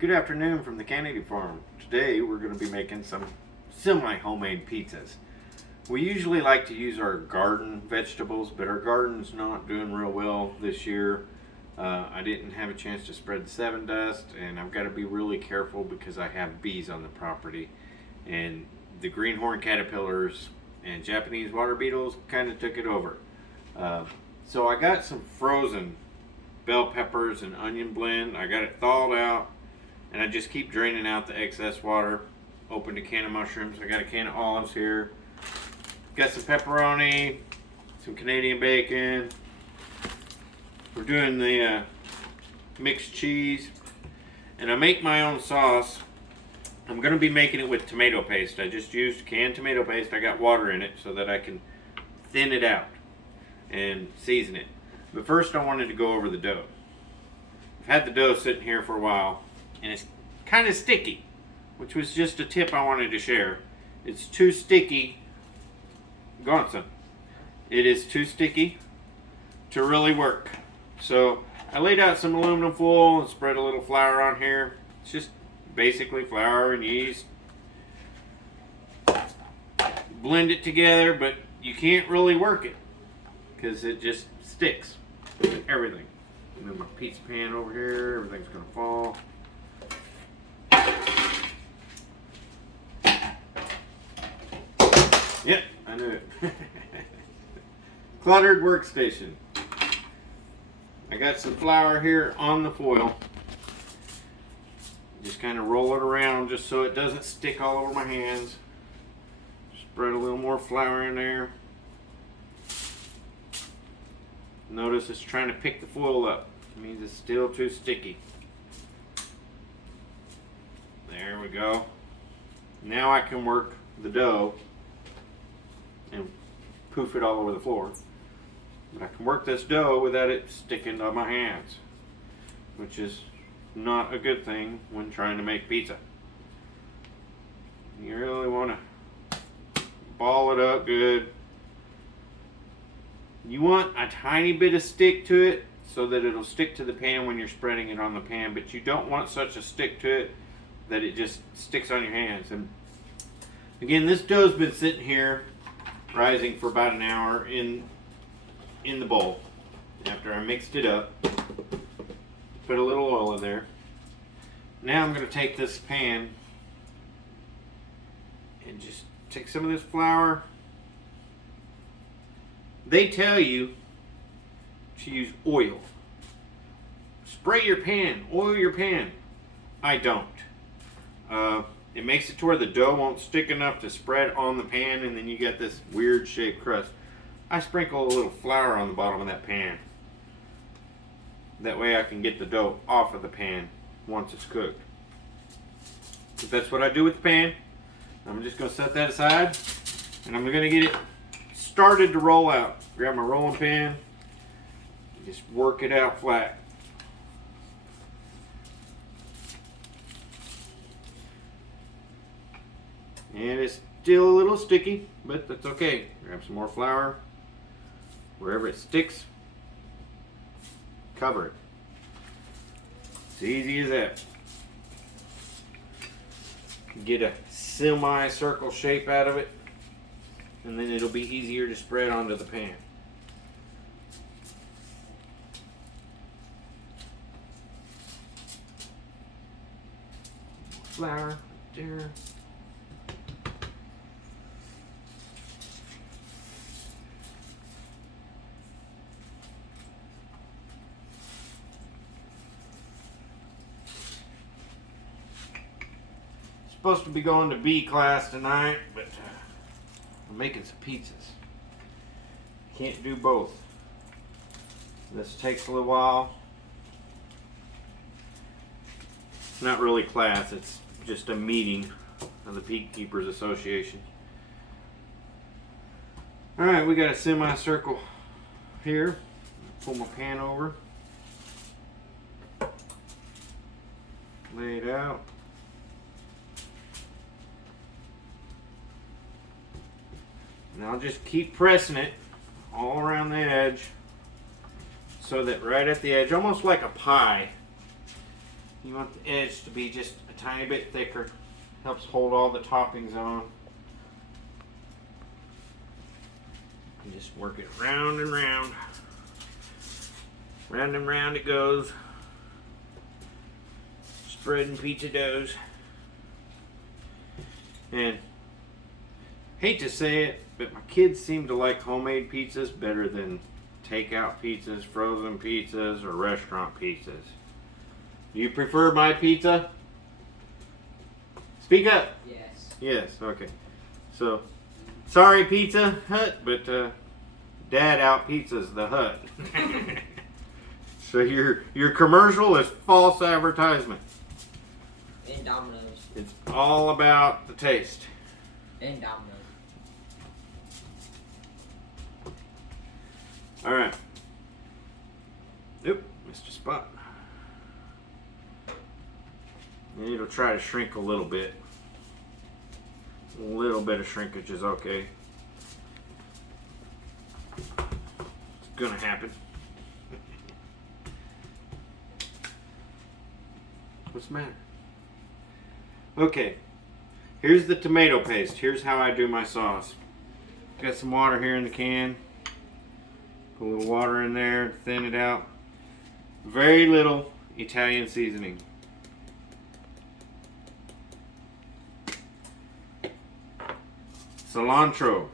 Good afternoon from the Kennedy farm. Today we're going to be making some semi-homemade pizzas. We usually like to use our garden vegetables, but our garden's not doing real well this year. I didn't have a chance to spread the Sevin dust, and I've got to be really careful because I have bees on the property. And the greenhorn caterpillars and Japanese water beetles kind of took it over. So I got some frozen bell peppers and onion blend. I got it thawed out, and I just keep draining out the excess water. Opened a can of mushrooms. I got a can of olives here. Got some pepperoni, some Canadian bacon. We're doing the mixed cheese, and I make my own sauce. I'm going to be making it with tomato paste. I just used canned tomato paste. I got water in it so that I can thin it out and season it. But first I wanted to go over the dough. I've had the dough sitting here for a while, and it's kind of sticky, which was just a tip I wanted to share. It's too sticky. Go on, son. It is too sticky to really work. So I laid out some aluminum foil and spread a little flour on here. It's just basically flour and yeast. Blend it together, but you can't really work it because it just sticks with everything. Move my pizza pan over here. Everything's gonna fall. Yep, I knew it. Cluttered workstation. I got some flour here on the foil. Just kind of roll it around just so it doesn't stick all over my hands. Spread a little more flour in there. Notice it's trying to pick the foil up. It means it's still too sticky. There we go. Now I can work the dough and poof it all over the floor. But I can work this dough without it sticking to my hands, which is not a good thing when trying to make pizza. You really want to ball it up good. You want a tiny bit of stick to it so that it'll stick to the pan when you're spreading it on the pan, but you don't want such a stick to it that it just sticks on your hands. And again, this dough's been sitting here rising for about an hour in the bowl after I mixed it up. Put a little oil in there. Now I'm going to take this pan and just take some of this flour. They tell you to use oil. Spray your pan, oil your pan. I don't. It makes it to where the dough won't stick enough to spread on the pan, and then you get this weird shaped crust. I sprinkle a little flour on the bottom of that pan. That way I can get the dough off of the pan once it's cooked. But that's what I do with the pan. I'm just going to set that aside, and I'm going to get it started to roll out. Grab my rolling pin, just work it out flat. And it's still a little sticky, but that's okay. Grab some more flour. Wherever it sticks, cover it. It's easy as that. Get a semi-circle shape out of it, and then it'll be easier to spread onto the pan. Flour right there. Supposed to be going to bee class tonight, but I'm making some pizzas. Can't do both. This takes a little while. It's not really class, it's just a meeting of the Beekeepers Association. Alright, we got a semicircle here. Pull my pan over. Lay it out. And I'll just keep pressing it all around the edge so that right at the edge, almost like a pie, You want the edge to be just a tiny bit thicker. Helps hold all the toppings on. And just work it round and round. Round and round it goes. Spreading pizza doughs. And hate to say it, but my kids seem to like homemade pizzas better than takeout pizzas, frozen pizzas, or restaurant pizzas. Do you prefer my pizza? Speak up. Yes. Yes, okay. So, sorry Pizza Hut, but Dad out pizzas the Hut. So your commercial is false advertisement. And Domino's. It's all about the taste. And Domino's. All right. Oop, missed a spot. And it'll try to shrink a little bit. A little bit of shrinkage is okay. It's gonna happen. What's the matter? Okay, here's the tomato paste. Here's how I do my sauce. Got some water here in the can. Put a little water in there, thin it out. Very little Italian seasoning. Cilantro.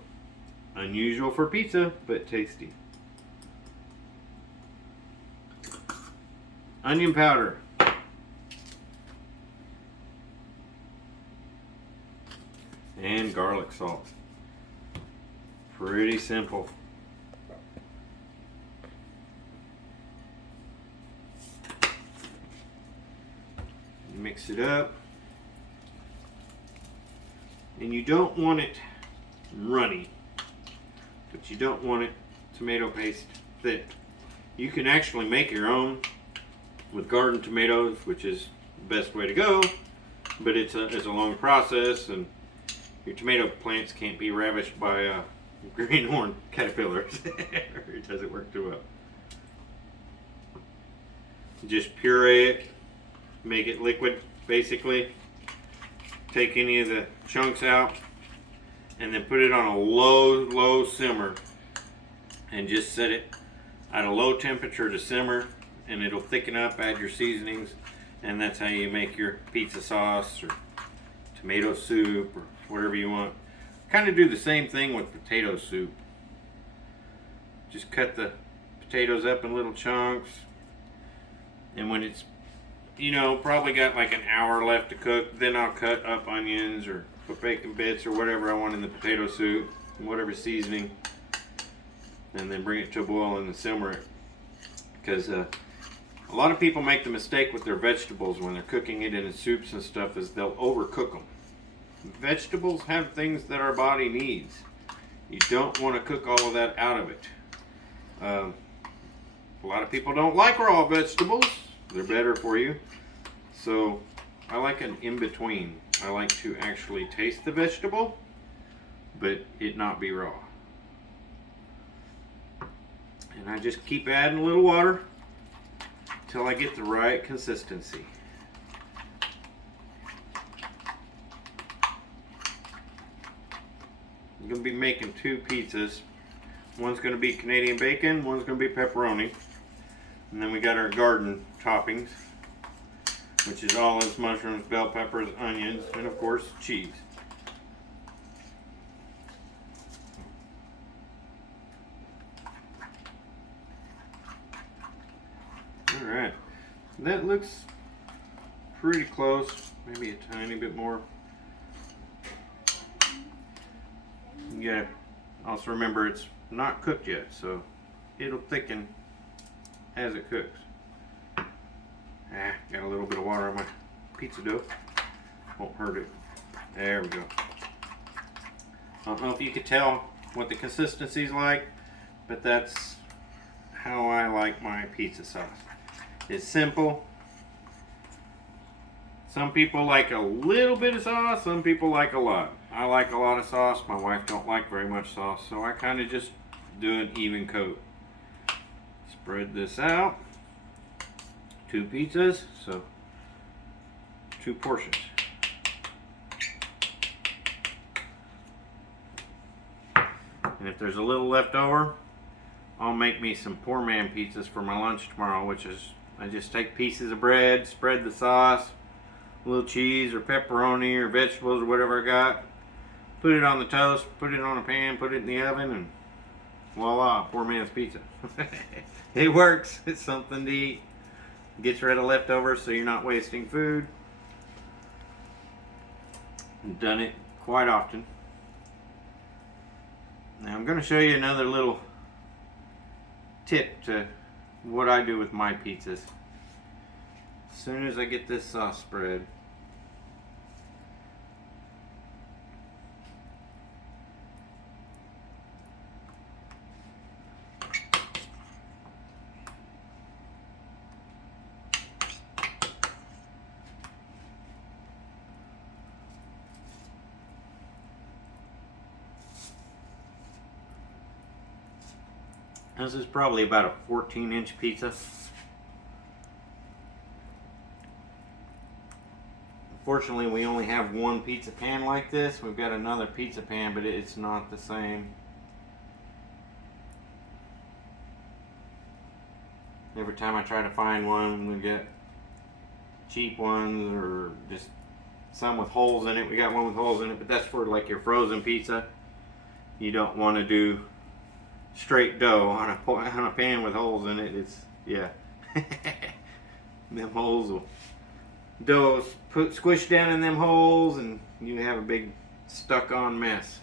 Unusual for pizza, but tasty. Onion powder. And garlic salt. Pretty simple. Mix it up. And you don't want it runny, but you don't want it tomato paste thick. You can actually make your own with garden tomatoes, which is the best way to go, but it's a long process, and your tomato plants can't be ravished by greenhorn caterpillars. It doesn't work too well. Just puree it, make it liquid basically. Take any of the chunks out and then put it on a low simmer and just set it at a low temperature to simmer, and it'll thicken up. Add your seasonings, and that's how you make your pizza sauce or tomato soup or whatever you want. Kind of do the same thing with potato soup. Just cut the potatoes up in little chunks, and when it's, you know, probably got like an hour left to cook, then I'll cut up onions or put bacon bits or whatever I want in the potato soup, whatever seasoning, and then bring it to a boil and then simmer it. Because a lot of people make the mistake with their vegetables when they're cooking it in soups and stuff, is they'll overcook them. Vegetables have things that our body needs. You don't want to cook all of that out of it. A lot of people don't like raw vegetables. They're better for you. So I like an in-between. I like to actually taste the vegetable, but it not be raw. And I just keep adding a little water until I get the right consistency. I'm going to be making two pizzas. One's going to be Canadian bacon, one's going to be pepperoni. And then we got our garden toppings, which is olives, mushrooms, bell peppers, onions, and of course cheese. Alright, that looks pretty close, maybe a tiny bit more. You gotta also remember it's not cooked yet, so it'll thicken as it cooks. Got a little bit of water on my pizza dough. Won't hurt it. There we go. I don't know if you could tell what the consistency's like, but that's how I like my pizza sauce. It's simple. Some people like a little bit of sauce, some people like a lot. I like a lot of sauce. My wife don't like very much sauce, so I kind of just do an even coat. Spread this out. Two pizzas, so 2 portions. And if there's a little left over, I'll make me some poor man pizzas for my lunch tomorrow, which is I just take pieces of bread, spread the sauce, a little cheese or pepperoni or vegetables or whatever I got, put it on the toast, put it on a pan, put it in the oven, and voila, poor man's pizza. It works. It's something to eat. Gets rid of leftovers so you're not wasting food. I've done it quite often. Now I'm going to show you another little tip to what I do with my pizzas. As soon as I get this sauce spread, this is probably about a 14-inch pizza. Unfortunately, we only have one pizza pan like this. We've got another pizza pan, but it's not the same. Every time I try to find one, we get cheap ones or just some with holes in it. We got one with holes in it, but that's for like your frozen pizza. You don't want to do straight dough on a pan with holes in it. It's, yeah. Them holes will, dough squish down in them holes and you have a big stuck on mess.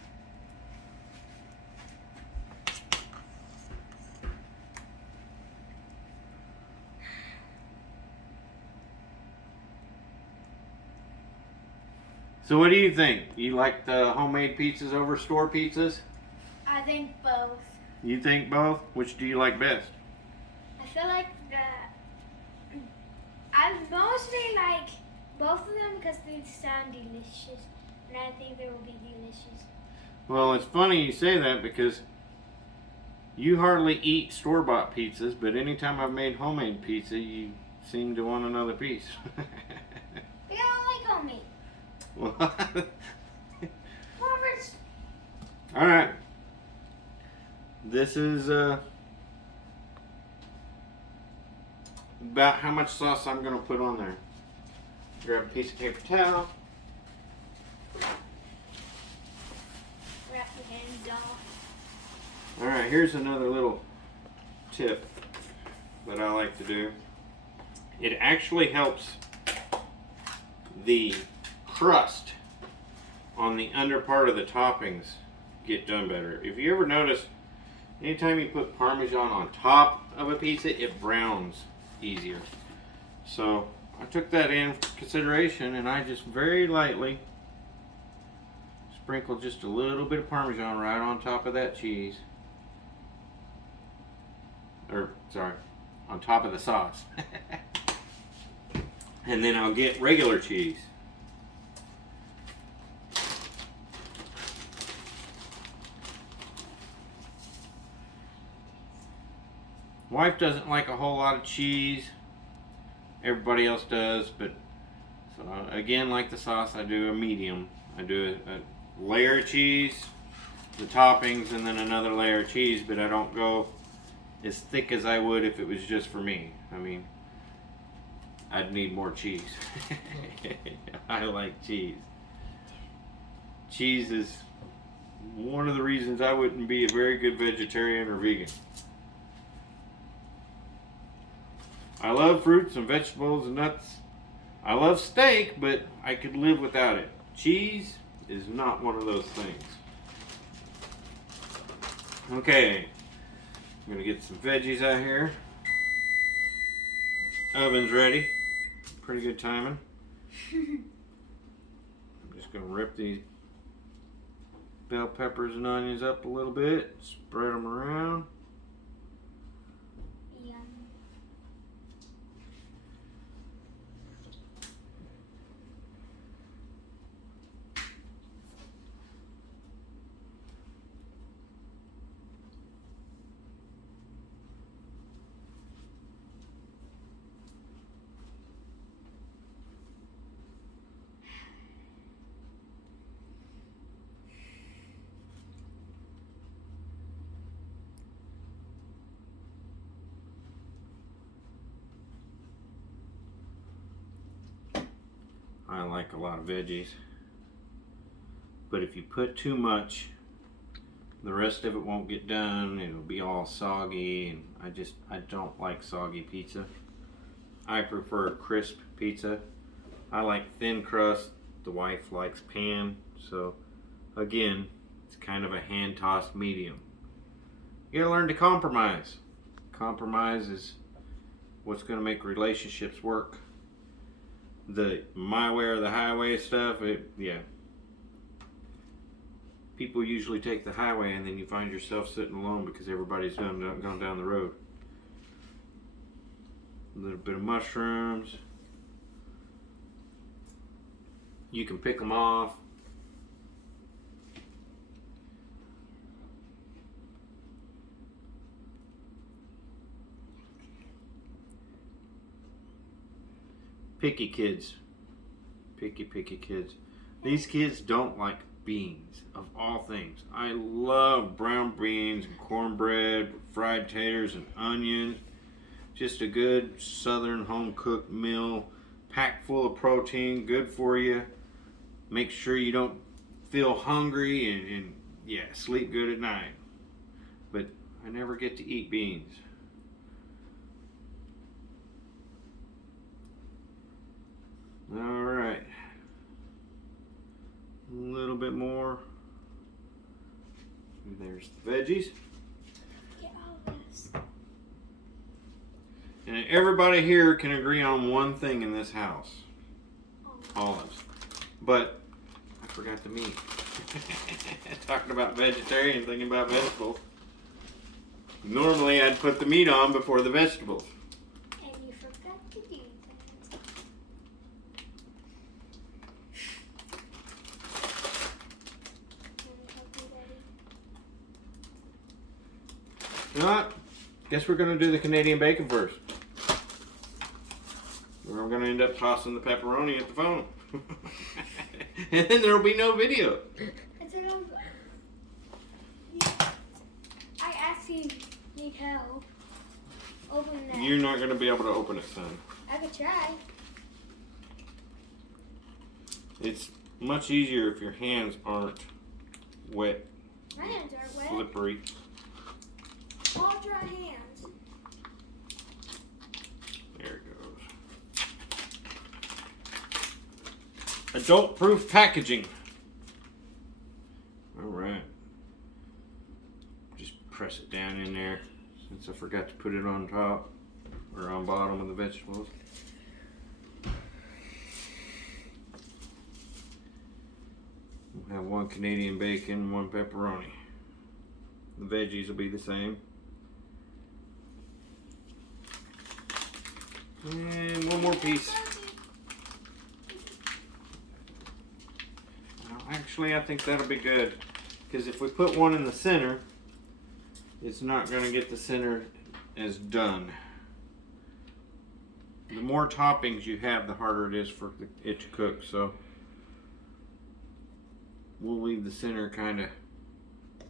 So what do you think? You like the homemade pizzas over store pizzas? I think both. You think both? Which do you like best? I feel like I mostly like both of them because they sound delicious, and I think they will be delicious. Well, it's funny you say that because you hardly eat store-bought pizzas, but anytime I've made homemade pizza, you seem to want another piece. They don't like homemade. Well, Robert's. all right. This is about how much sauce I'm going to put on there. Grab a piece of paper towel. Wrap your hands off. Alright, here's another little tip that I like to do. It actually helps the crust on the under part of the toppings get done better. If you ever notice, anytime you put Parmesan on top of a pizza, it browns easier. So I took that in consideration and I just very lightly sprinkled just a little bit of Parmesan right on top of that cheese. Or, sorry, on top of the sauce. And then I'll get regular cheese. Wife doesn't like a whole lot of cheese. Everybody else does, but so again, like the sauce, I do a medium. I do a layer of cheese, the toppings, and then another layer of cheese, but I don't go as thick as I would if it was just for me. I mean, I'd need more cheese. I like cheese. Cheese is one of the reasons I wouldn't be a very good vegetarian or vegan. I love fruits and vegetables and nuts. I love steak, but I could live without it. Cheese is not one of those things. Okay, I'm gonna get some veggies out here. Oven's ready. Pretty good timing. I'm just gonna rip these bell peppers and onions up a little bit, spread them around. Yum. I like a lot of veggies. But if you put too much, the rest of it won't get done. It'll be all soggy, and I don't like soggy pizza. I prefer crisp pizza. I like thin crust. The wife likes pan. So again, it's kind of a hand-tossed medium. You gotta learn to compromise. Compromise is what's gonna make relationships work. The my way or the highway stuff, yeah. People usually take the highway, and then you find yourself sitting alone because everybody's gone down the road. A little bit of mushrooms. You can pick them off. Picky kids. Picky kids. These kids don't like beans, of all things. I love brown beans and cornbread, fried taters and onions. Just a good southern home cooked meal, packed full of protein, good for you. Make sure you don't feel hungry and yeah, sleep good at night. But I never get to eat beans. All right. A little bit more. And there's the veggies. Get all this. And everybody here can agree on one thing in this house. Olives. But I forgot the meat. Talking about vegetarian, thinking about vegetables. Normally I'd put the meat on before the vegetables. And you forgot to do that. You know what? Guess we're going to do the Canadian bacon first. We're going to end up tossing the pepperoni at the phone. And then there will be no video. I actually need help. Open that. You're not going to be able to open it, son. I could try. It's much easier if your hands aren't wet, My hands aren't wet. slippery. All dry hands. There it goes. Adult-proof packaging. All right. Just press it down in there since I forgot to put it on top or on bottom of the vegetables. We'll have one Canadian bacon, one pepperoni. The veggies will be the same. And one more piece. Well, actually, I think that'll be good. Because if we put one in the center, it's not going to get the center as done. The more toppings you have, the harder it is for it to cook. So we'll leave the center kind of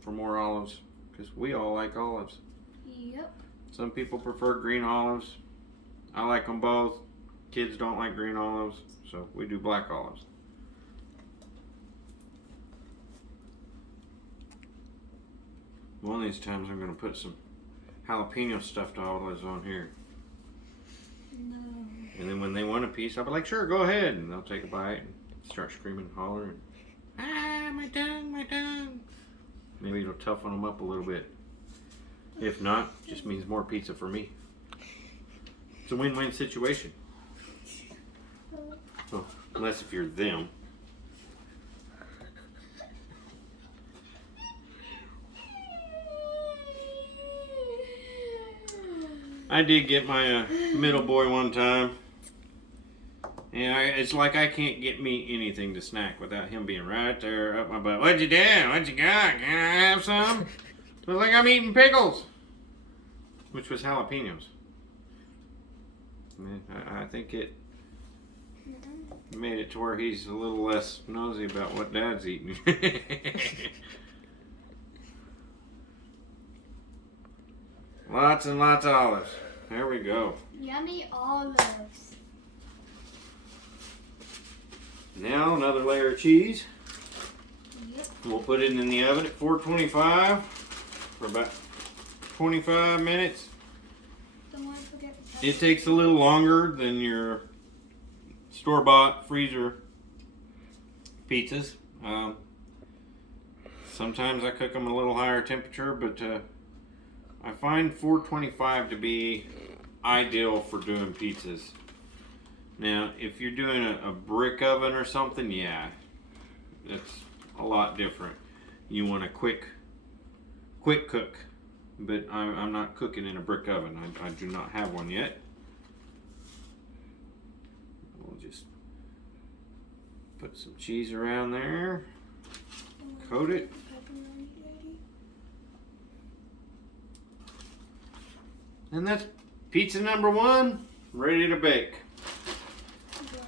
for more olives. Because we all like olives. Yep. Some people prefer green olives. I like them both. Kids don't like green olives, so we do black olives. One of these times I'm going to put some jalapeno stuffed olives on here. No. And then when they want a piece, I'll be like, sure, go ahead. And they'll take a bite and start screaming and hollering. Ah, my tongue, my tongue. Maybe it'll toughen them up a little bit. If not, just means more pizza for me. It's a win-win situation. Well, unless if you're them. I did get my middle boy one time. And it's like I can't get me anything to snack without him being right there up my butt. What you doing? What you got? Can I have some? It was like I'm eating pickles. Which was jalapenos. I think it made it to where he's a little less nosy about what Dad's eating. Lots and lots of olives. There we go. Yummy olives. Now another layer of cheese. Yep. We'll put it in the oven at 425 for about 25 minutes. Don't want to forget the pepper. It takes a little longer than your store-bought freezer pizzas. Sometimes I cook them at a little higher temperature, but I find 425 to be ideal for doing pizzas. Now, if you're doing a brick oven or something, yeah, it's a lot different. You want a quick cook, but I'm not cooking in a brick oven. I do not have one yet. We'll just put some cheese around there, coat it. Pepperoni, Daddy. And that's pizza number 1, ready to bake. Yeah.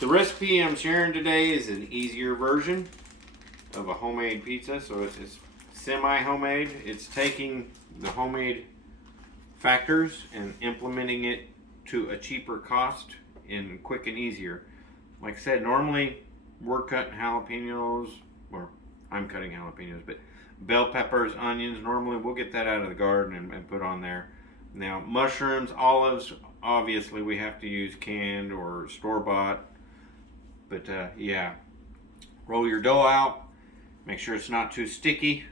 The recipe I'm sharing today is an easier version of a homemade pizza, so it's semi-homemade. It's taking the homemade factors and implementing it to a cheaper cost and quick and easier. Like I said, normally we're cutting jalapenos, or I'm cutting jalapenos, but bell peppers, onions, normally we'll get that out of the garden and put on there. Now, mushrooms, olives, obviously we have to use canned or store-bought. But yeah, roll your dough out. Make sure it's not too sticky.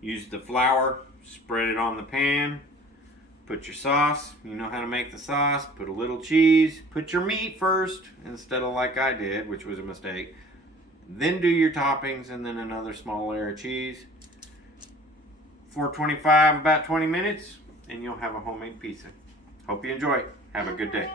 Use the flour, spread it on the pan. Put your sauce, you know how to make the sauce. Put a little cheese. Put your meat first instead of like I did, which was a mistake. Then do your toppings and then another small layer of cheese. 425, about 20 minutes, and you'll have a homemade pizza. Hope you enjoy. Have a good day.